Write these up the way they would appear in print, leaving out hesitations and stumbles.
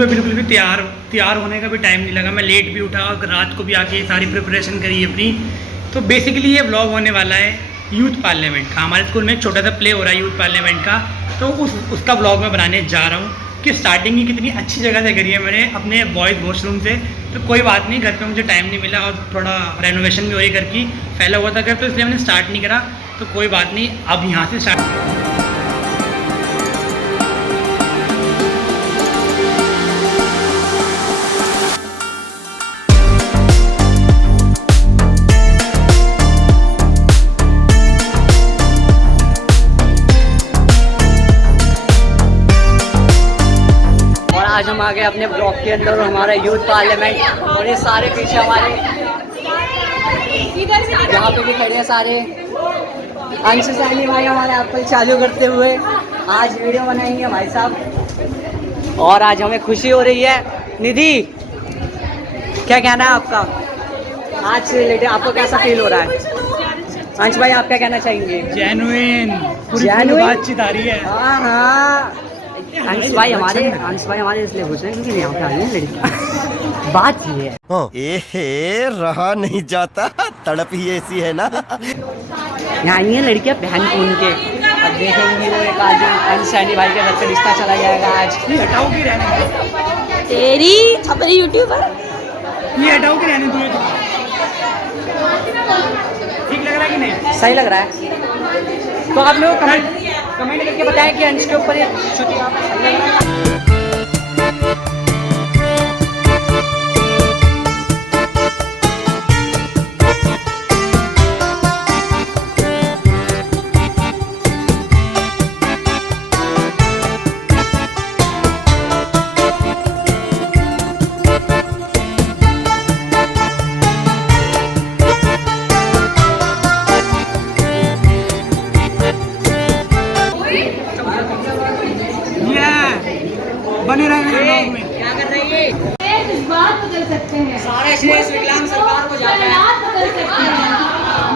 सुबह बिल्कुल भी तैयार होने का भी टाइम नहीं लगा। मैं लेट भी उठा और रात को भी आके सारी प्रिपरेशन करी अपनी। तो बेसिकली ये व्लॉग होने वाला है यूथ पार्लियामेंट का। हमारे स्कूल में एक छोटा सा प्ले हो रहा है यूथ पार्लियामेंट का, तो उसका व्लॉग मैं बनाने जा रहा हूँ कि स्टार्टिंग ही कितनी अच्छी जगह से करी है मैंने, अपने बॉयज़ वॉशरूम से। तो कोई बात नहीं, घर पे मुझे टाइम नहीं मिला और थोड़ा रेनोवेशन भी हो रही घर की, फैला हुआ था घर, तो इसलिए मैंने स्टार्ट नहीं करा। तो कोई बात नहीं, अब यहाँ से स्टार्ट। आज हम आ गए अपने ब्लॉक के अंदर और हमारा यूथ पार्लियामेंट, और ये सारे पीछे हमारे यहाँ पे भी खड़े हैं सारे। अंशु सैनी भाई हमारे एप्पल चालू करते हुए आज वीडियो बनाएंगे भाई साहब। और आज हमें खुशी हो रही है। निधि, क्या कहना है आपका आज से रिलेटेड? आपको कैसा फील हो रहा है? अंश भाई, आप क्या कहना चाहेंगे? जेन्युइन बातचीत आ रही है। हाँ, अंश भाई हमारे इसलिए पूछ रहे हैं क्योंकि यहाँ पे आ रही है लड़की। बात ये है, रहा नहीं जाता, तड़प ही ऐसी है ना। यहाँ आई है लड़कियाँ पहन कून के, अब देखेंगी वो एक आज अंश सैनी भाई के घर पे रिश्ता चला जाएगा आज। हटाओ की रहने तेरी छपरी यूट्यूबर, ये हटाओ की रहने दो। ठीक लग रहा है कि नहीं? सही लग रहा है। तो आप लोग कमेंट करके बताएं कि अंश के ऊपर ये छुट्टी आपको सही लग रहा है। बने रहेंगे में। क्या कर रही है? जज्बात बदल सकते हैं, सारे श्रेय विकलांग सरकार को जाता है। हालात बदल सकते हैं,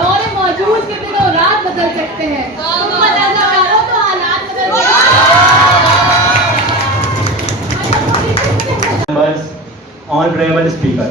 दौरे मौजूद के भी तो रात बदल सकते हैं। तुम बदलना करो तो हालात बदल सकते हैं। Honourable speaker,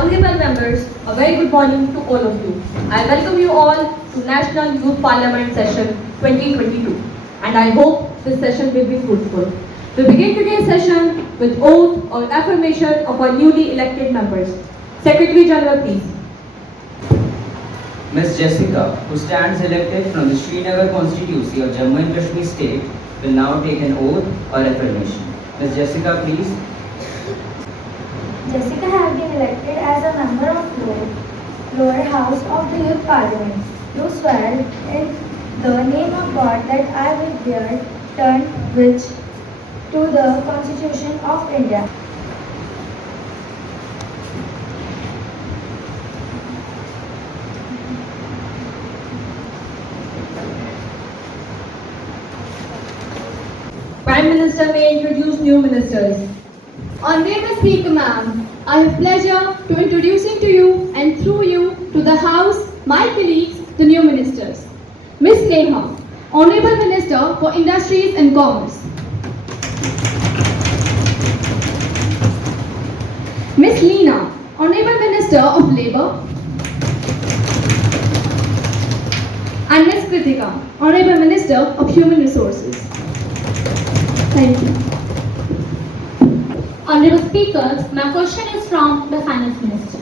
Honorable members, a very good morning to all of you. I welcome you all to National Youth Parliament Session 2022, and I hope this session will be fruitful. We begin today's session with oath or affirmation of our newly elected members. Secretary General, please. Ms. Jessica, who stands elected from the Srinagar constituency of Jammu and Kashmir state, will now take an oath or affirmation. Ms. Jessica, please. Jessica has been elected as a member of lower house of the Youth Parliament. Do swear in the name of God that I will bear true to the Constitution of India. Prime Minister may introduce new ministers. Honorable Speaker Ma'am, I have pleasure to introducing to you and through you to the House, my colleagues, the new ministers. Ms. Neha, Honorable Minister for Industries and Commerce. Ms. Leena, Honorable Minister of Labour. And Ms. Kritika, Honorable Minister of Human Resources. Thank you. Honorable Speakers, my question is from the Finance Minister.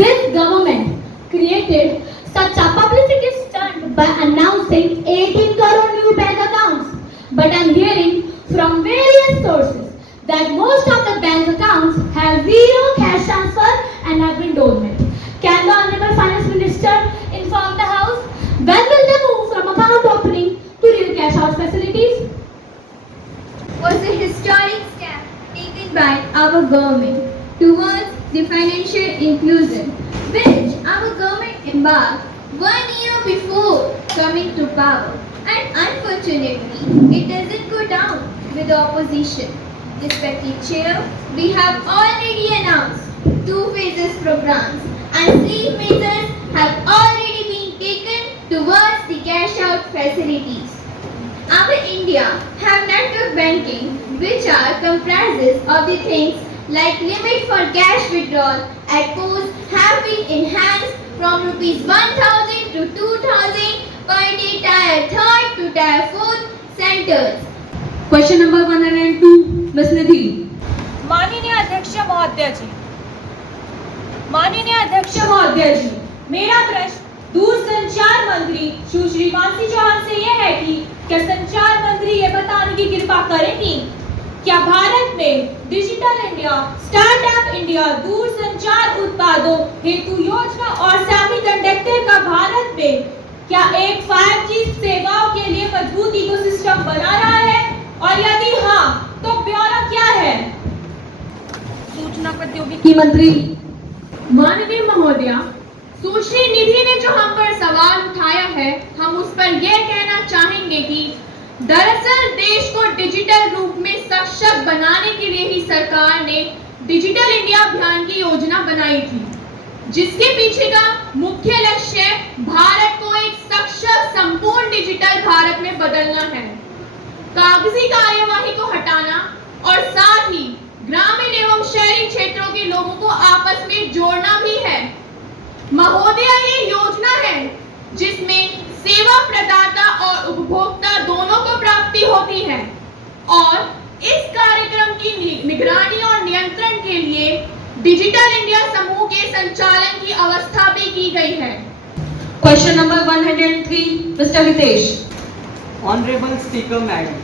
This government created such a publicity stunt by announcing 18 crore new bank accounts. But I'm hearing from various sources that most of the bank accounts have zero cash transfer and have been dormant. Can the Honorable Finance Minister inform the House when will they move from account opening to real cash out facilities? Was a historic step taken by our government towards the financial inclusion, which our government embarked 1 year before coming to power. And unfortunately, it doesn't go down with the opposition. Respected Chair, we have already announced two phases programs, and sleep measures have already been taken towards the cash out facilities. Our India have network banking, which are comprises of the things like limit for cash withdrawal at post have been enhanced from rupees 1000 to 2000 per day tier 3rd to tier 4th centers. Question number 102, Ms. Nidhi. माननीय अध्यक्ष महोदय जी, मेरा प्रश्न दूरसंचार मंत्री सुश्री मानसी चौहान से यह है कि क्या संचार मंत्री ये बताने की कृपा करेंगी क्या भारत में डिजिटल इंडिया, स्टार्टअप इंडिया, दूरसंचार उत्पादों हेतु योजना और सेमीकंडक्टर का भारत में क्या एक 5G सेवाओं के लिए मजबूत इकोसिस्टम बना रहा है, और यदि हाँ तो ब्यौरा क्या है? सूचना प्रौद्योगिकी मंत्री। माननीय महोदया, सुश्री निधि ने जो हम पर सवाल उठाया है, हम उस पर यह कहना चाहेंगे कि दरअसल देश को डिजिटल रूप में सक्षम बनाने के लिए ही सरकार ने डिजिटल इंडिया अभियान की योजना बनाई थी, जिसके पीछे का मुख्य लक्ष्य भारत को एक सक्षम संपूर्ण डिजिटल भारत में बदलना है, कागजी कार्यवाही को हटाना और साथ ही ग्रामीण एवं शहरी क्षेत्रों के लोगों को आपस में जोड़ना भी है। महोदया, ये योजना है जिसमें सेवा प्रदाता और उपभोक्ता दोनों को प्राप्ति होती है, और इस कार्यक्रम की निगरानी और नियंत्रण के लिए डिजिटल इंडिया समूह के संचालन की अवस्था भी की गई है। Question number 103, Mr. Hitesh. Honourable speaker madam,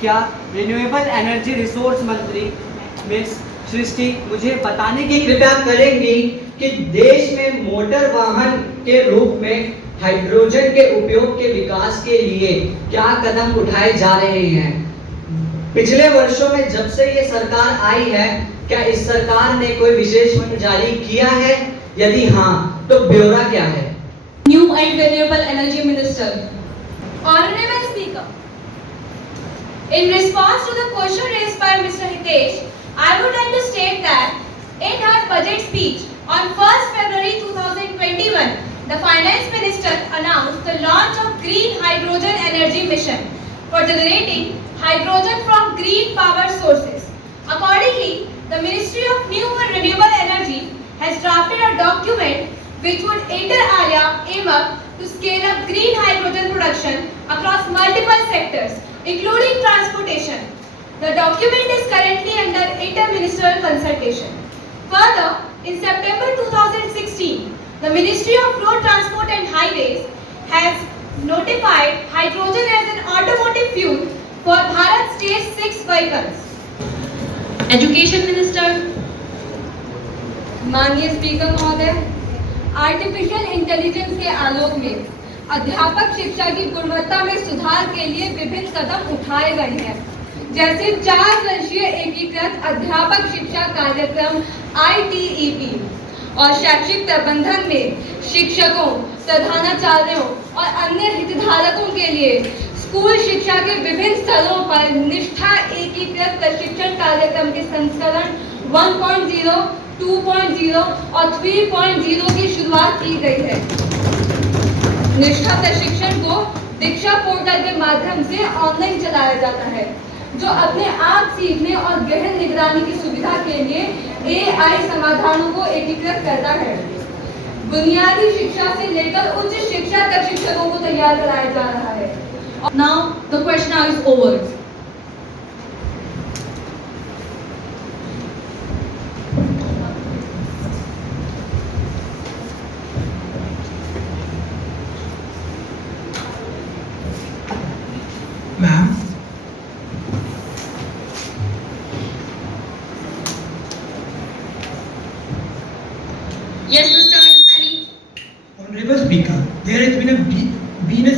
क्या रिन्यूएबल एनर्जी रिसोर्स मंत्री मिस सृष्टि मुझे बताने की कृपया करेंगी कि देश में मोटर वाहन के रूप में हाइड्रोजन के उपयोग के विकास के लिए क्या कदम उठाए जा रहे हैं? पिछले वर्षों में जब से ये सरकार आई है, क्या इस सरकार ने कोई विशेष फंड जारी किया है? यदि हाँ, तो ब्यौरा क्या है? New and Renewable Energy Minister. Honorable Speaker, in response to the question raised by Mr. Hitesh, I would like to state that in her budget speech on 1st February 2021, the Finance Minister announced the launch of Green Hydrogen Energy Mission for generating hydrogen from green power sources. Accordingly, the Ministry of New and Renewable Energy has drafted a document which would inter alia aim up to scale up green hydrogen production across multiple sectors, including transportation. The document is currently under inter-ministerial consultation. Further, in September 2016, the Ministry of Road Transport and Highways has notified hydrogen as an automotive fuel for Bharat Stage 6 vehicles. Education Minister. माननीय speaker महोदय, artificial intelligence के आलोक में अध्यापक शिक्षा की गुणवत्ता में सुधार के लिए विभिन्न कदम उठाए गए हैं, जैसे 4 वर्षीय एकीकृत अध्यापक शिक्षा कार्यक्रम ITEP और शैक्षिक प्रबंधन में शिक्षकों, प्रधानाचार्यों और अन्य हितधारकों के लिए स्कूल शिक्षा के विभिन्न स्तरों पर निष्ठा एकीकृत प्रशिक्षण कार्यक्रम के संस्करण 1.0, 2.0 और 3.0 की शुरुआत की गई है। निष्ठा प्रशिक्षण को दीक्षा पोर्टल के माध्यम से ऑनलाइन चलाया जाता है, जो अपने आप सीखने और गहन निगरानी की सुविधा के लिए AI समाधानों को एकीकृत करता है। बुनियादी शिक्षा से लेकर उच्च शिक्षा तक शिक्षकों को तैयार कराया जा रहा है। Now the question hour is over. Ma'am, Yes, Mr. Anthony. Honorable Speaker, there has been a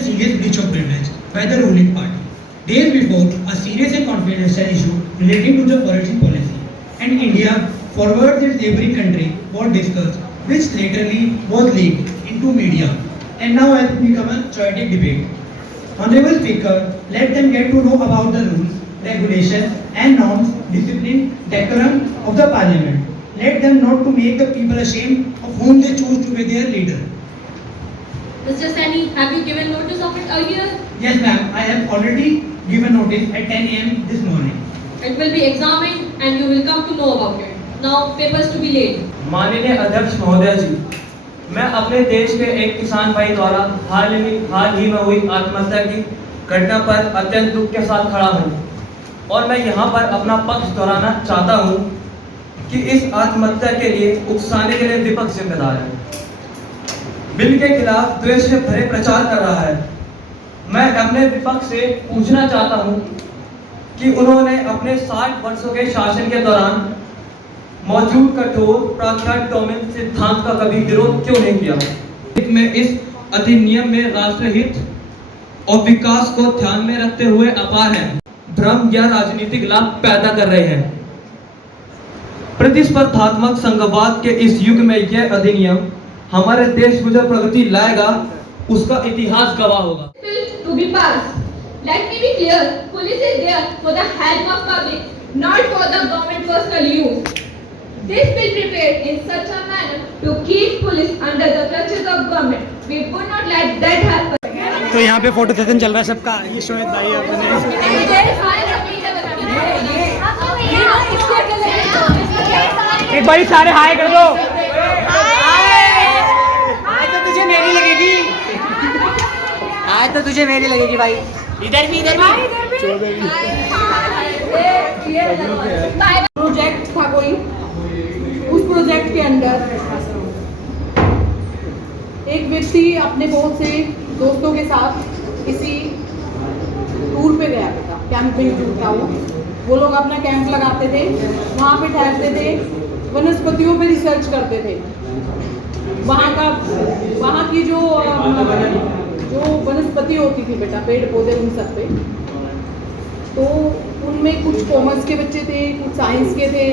serious breach of privilege by the ruling party. Days before, a serious and confidential issue relating to the foreign policy and India forwards its neighboring country was discussed, which laterally was leaked into media and now has become a chaotic debate. Honorable Speaker, let them get to know about the rules, regulations and norms, discipline, decorum of the Parliament. Let them not to make the people ashamed of whom they choose to be their leader. Mr. Saini, have you given notice of it earlier? Yes, ma'am. I have already given notice at 10 a.m. this morning. It will be examined and you will come to know about it. Now, papers to be laid. माननीय अध्यक्ष महोदय जी, मैं अपने देश के एक किसान भाई द्वारा हाल ही में हुई आत्महत्या की घटना पर अत्यंत दुख के साथ खड़ा हूँ और मैं यहाँ पर अपना पक्ष दोहराना चाहता हूँ कि इस आत्महत्या के लिए उकसाने के लिए विपक्ष जिम्मेदार है। बिल के खिलाफ द्वेष से भरे प्रचार कर रहा है। मैं अपने विपक्ष से पूछना चाहता हूँ कि उन्होंने अपने 60 वर्षों के शासन के दौरान मौजूद कठोर प्राख्यात टोमिन सिद्धांत का कभी विरोध क्यों नहीं किया। में इस अधिनियम में राष्ट्रहित और विकास को ध्यान में रखते हुए अपार है भ्रम या राजनीतिक लाभ पैदा कर रहे हैं। प्रतिस्पर्धात्मक संघवाद के इस युग में यह अधिनियम हमारे देश को जो प्रगति लाएगा उसका इतिहास गवाह होगा। To be passed. Let me be clear, police is there for the help of public, not for the government personal use. This bill prepared in such a manner to keep police under the clutches of government. We would not let that happen. तो यहाँ पे photo session चल रहा है सबका। ये शोएब भाई अपने एक बारी सारे हाय कर दो। हाय तो तुझे मेरी लगेगी। आज तो तुझे मेरी लगेगी भाई। इधर भी प्रोजेक्ट था कोई, उस प्रोजेक्ट के अंदर एक व्यक्ति अपने बहुत से दोस्तों के साथ किसी टूर पे गया था, कैंपिंग टूर था वो लोग अपना कैंप लगाते थे, वहाँ पे ठहरते थे, वनस्पतियों पे रिसर्च करते थे। वहाँ की जो वनस्पति होती थी बेटा, पेड़ पौधे उन सब पे, तो उनमें कुछ कॉमर्स के बच्चे थे, कुछ साइंस के थे,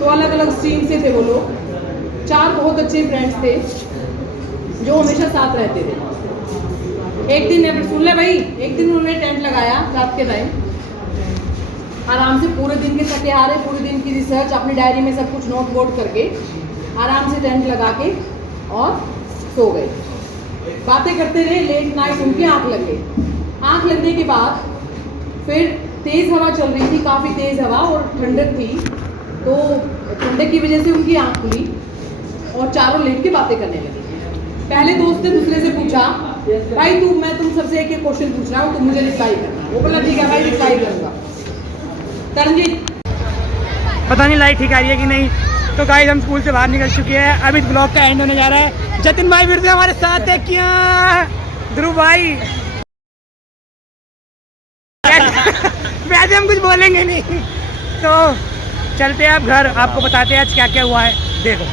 तो अलग अलग स्ट्रीम से थे वो लोग। 4 बहुत अच्छे फ्रेंड्स थे जो हमेशा साथ रहते थे। एक दिन सुन ले भाई, एक दिन उन्होंने टेंट लगाया रात के टाइम, आराम से पूरे दिन के थके हारे, पूरे दिन की रिसर्च अपनी डायरी में सब कुछ नोट वोट करके आराम से टेंट लगा के और सो गए। बातें करते रहे, लेट नाइट उनकी आँख लग गई। आँख लगने के बाद फिर तेज़ हवा चल रही थी, काफ़ी तेज़ हवा और ठंडक थी, तो ठंडक की वजह से उनकी आँख खुली और चारों लेट के बातें करने लगे। पहले दोस्त ने दूसरे से पूछा, भाई मैं तुम सबसे एक क्वेश्चन पूछ रहा हूँ, तुम मुझे रिप्लाई करना। वो बोला ठीक है भाई, रिप्लाई करूँगा। तरनजीत, पता नहीं लाइट ठीक आ रही है कि नहीं। तो गाइस हम स्कूल से बाहर निकल चुके हैं, अब इस ब्लॉग का एंड होने जा रहा है। जतिन भाई फिर से हमारे साथ है, क्या ध्रुव भाई वैसे हम कुछ बोलेंगे नहीं, तो चलते हैं अब घर, आपको बताते हैं आज क्या क्या हुआ है। देखो